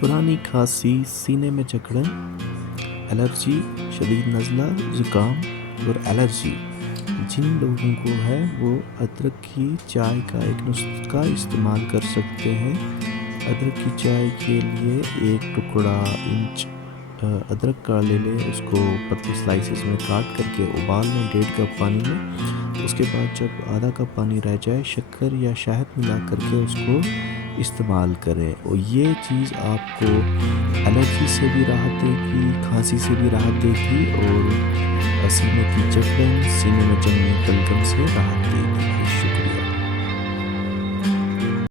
पुरानी खांसी, सीने में जकड़न, एलर्जी, शदीद नज़ला, ज़ुकाम और एलर्जी जिन लोगों को है वो अदरक की चाय का एक नुस्खा इस्तेमाल कर सकते हैं। अदरक की चाय के लिए एक टुकड़ा इंच अदरक का ले लें, उसको पतली स्लाइसेस में काट करके उबाल लें 1.5 कप पानी में। उसके बाद जब आधा कप पानी रह जाए शक्कर या शहद मिला करके उसको इस्तेमाल करें और ये चीज़ आपको एलर्जी से भी राहत देगी, खांसी से भी राहत देगी और सीने की जकड़न, सीने में जमने गलगम से राहत देगी। शुक्रिया।